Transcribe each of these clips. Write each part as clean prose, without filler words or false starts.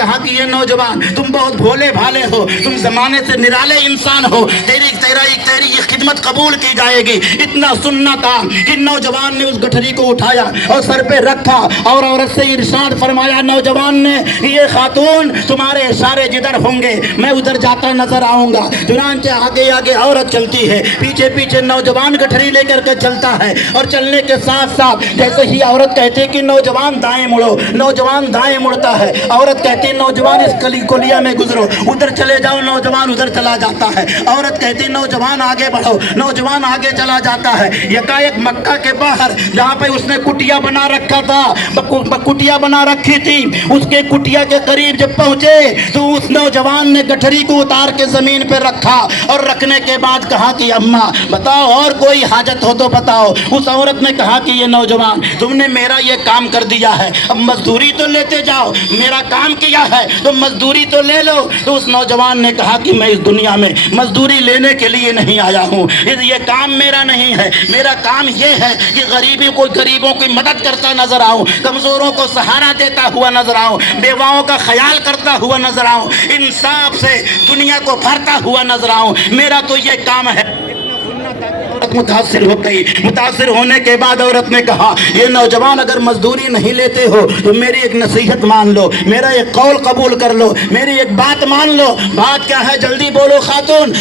کہا کہ یہ نوجوان تم بہت بھولے بھالے ہو, تم زمانے سے نرالے انسان ہو, تیری یہ خدمت قبول کی جائے گی. اتنا سننا تھا کہ نوجوان نے اس گٹھری کو اٹھایا اور سر پہ رکھا اور عورت سے ارشاد فرمایا. نوجوان نے یہ خاتون تمہارے اشارے جدھر ہوں گے میں ادھر جاتا نظر آؤں گا. چنانچہ آگے آگے عورت چلتی ہے, پیچھے پیچھے نوجوان گٹھری لے کر کے چلتا ہے, اور چلنے کے ساتھ ساتھ جیسے ہی عورت کہتی کہ نوجوان دائیں مڑو, نوجوان دائیں مڑتا ہے. عورت کہتی نوجوان اس کلیا میں گزرو, ادھر چلے جاؤ, نوجوان ادھر چلا جاتا ہے. عورت کہتی نوجوان آگے بڑھو, نوجوان آگے چلا جاتا ہے. یکایک مکہ کے باہر جہاں پہ اس نے کٹیا بنا رکھا تھا, کٹیا بنا رکھی تھی, اس کے کٹیا کے قریب جب پہنچے تو اس نوجوان نے گٹھری کو اتار کے زمین پہ رکھا, اور رکھنے کے بعد کہا کہ اماں بتاؤ اور کوئی حاجت ہو تو بتاؤ. اس عورت نے کہا کہ یہ نوجوان تم نے میرا یہ کام کر دیا ہے, اب مزدوری تو لیتے جاؤ, میرا کام کیا ہے تو مزدوری تو لے لو. تو اس نوجوان نے کہا کہ میں اس دنیا میں مزدوری لینے کے لیے نہیں آیا ہوں, یہ کام میرا نہیں ہے. میرا کام یہ ہے کہ غریبوں کی مدد کرتا نظر آؤں, کمزوروں کو سہارا دیتا ہوا نظر آؤں, بیواؤں کا خیال کرتا ہوا نظر آؤں, انصاف سے دنیا کو بھرتا ہوا نظر آؤں. میرا تو یہ کام ہے. متاثر ہو گئی. متاثر ہونے کے بعد عورت نے کہا یہ نوجوان اگر مزدوری نہیں لیتے ہو تو میری ایک نصیحت مان لو, میرا ایک قول قبول کر لو, میری ایک بات مان لو. بات کیا ہے جلدی بولو خاتون.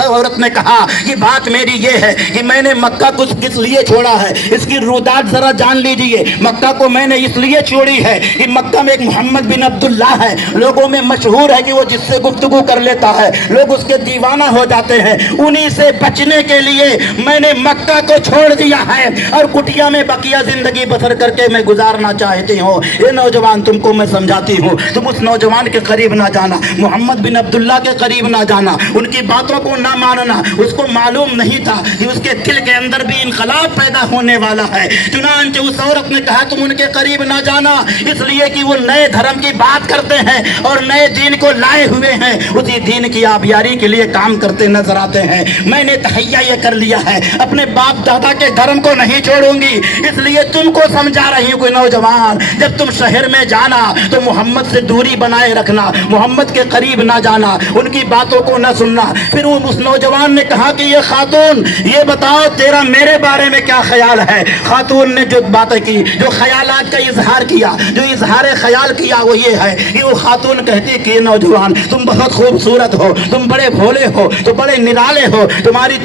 عورت نے کہا کہ بات میری یہ ہے کہ میں نے مکہ کو کس لیے چھوڑا ہے, اس کی رودات ذرا جان لیجئے. مکہ کو میں نے اس لیے چھوڑی ہے کہ مکہ میں ایک محمد بن عبداللہ ہے, لوگوں میں مشہور ہے کہ وہ جس سے گفتگو کر لیتا ہے لوگ اس کے دیوانہ ہو جاتے ہیں. انہی سے بچنے کے لیے میں نے مکہ کو چھوڑ دیا ہے اور کٹیا میں بقیہ زندگی بسر کر کے میں گزارنا چاہتی ہوں. یہ نوجوان تم کو میں سمجھاتی ہوں, تم اس نوجوان کے قریب نہ جانا, محمد بن عبداللہ کے قریب نہ جانا, ان کی باتوں کو نہ ماننا. اس کو معلوم نہیں تھا کہ اس کے دل کے اندر بھی انقلاب پیدا ہونے والا ہے. چنانچہ اس عورت نے کہا تم ان کے قریب نہ جانا, اس لیے کہ وہ نئے دھرم کی بات کرتے ہیں اور نئے دین کو لائے ہوئے ہیں, اسی دین کی آبیاری کے لیے کام کرتے نظر آتے ہیں. میں نے تہیہ یہ کر لیا ہے, اپنے باپ دادا کے دھرم کو نہیں چھوڑوں گی, اس لیے تم کو سمجھا رہی ہوں کہ نوجوان جب تم شہر میں جانا تو محمد سے دوری بنائے رکھنا, محمد کے قریب نہ جانا, ان کی باتوں کو نہ سننا. پھر اس نوجوان نے کہا کہ یہ خاتون یہ بتاؤ تیرا میرے بارے میں کیا خیال ہے. خاتون نے جو باتیں کی, جو خیالات کا اظہار کیا, جو اظہار خیال کیا وہ یہ ہے کہ وہ خاتون کہتی کہ نوجوان تم بہت خوبصورت ہو, تم بڑے بھولے ہو, تم بڑے نرالے ہو, تمہارے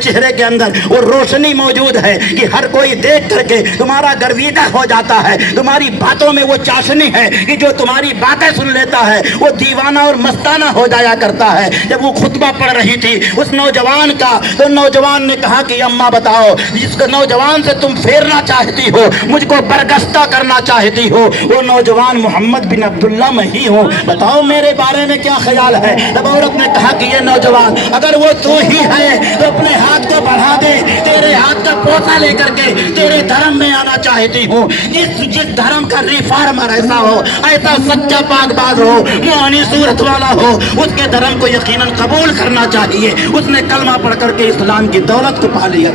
چہرے کے اندر وہ روشنی موجود ہے کہ ہر کوئی دیکھ کر کے تمہارا گرویدہ ہو جاتا ہے. تمہاری باتوں میں وہ چاشنی ہے کہ جو تمہاری باتیں سن لیتا ہے وہ دیوانہ اور مستانہ ہو جایا کرتا ہے. جب وہ خطبہ پڑھ رہی تھی اس نوجوان کا, تو نوجوان نے کہا کہ اماں بتاؤ جس نوجوان سے تم پھیرنا چاہتی ہو, مجھ کو برگستہ کرنا چاہتی ہو, وہ نوجوان محمد بن عبداللہ میں ہی ہوں, بتاؤ میرے بارے میں کیا خیال ہے. تب عورت نے کہا کہ یہ نوجوان اگر وہ تو ہی ہے تو اپنے ہاتھ کو بڑھا دے, تیرے ہاتھ کا پوسا لے کر کے تیرے دھرم میں آنا چاہتی ہوں. جس دھرم کا ریفارمر ایسا ہو, ایسا سچا پاک باز ہو, موہنی صورت والا ہو, اس کے دھرم کو یقیناً قبول کرنا چاہیے. اس نے کلمہ پڑھ کر کے اسلام کی دولت کو پا لیا.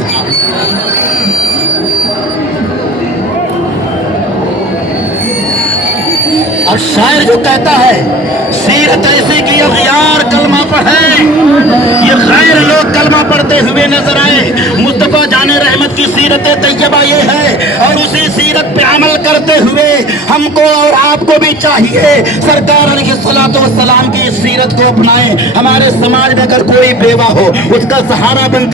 اور شاعر جو کہتا ہے سیرت ایسی کی اغیار کلمہ پڑھے, یہ غیر لوگ کلمہ پڑھتے ہوئے نظر آئے. مصطفیٰ جان رحمت کی سیرت طیبہ یہ ہے, اور اسی سیرت پہ عمل کرتے ہوئے ہم کو اور آپ کو بھی چاہیے سرکار علیہ الصلوۃ والسلام کی اس سیرت کو اپنائیں. ہمارے سماج میں اگر کوئی بیوہ ہو اس کا سہارا بن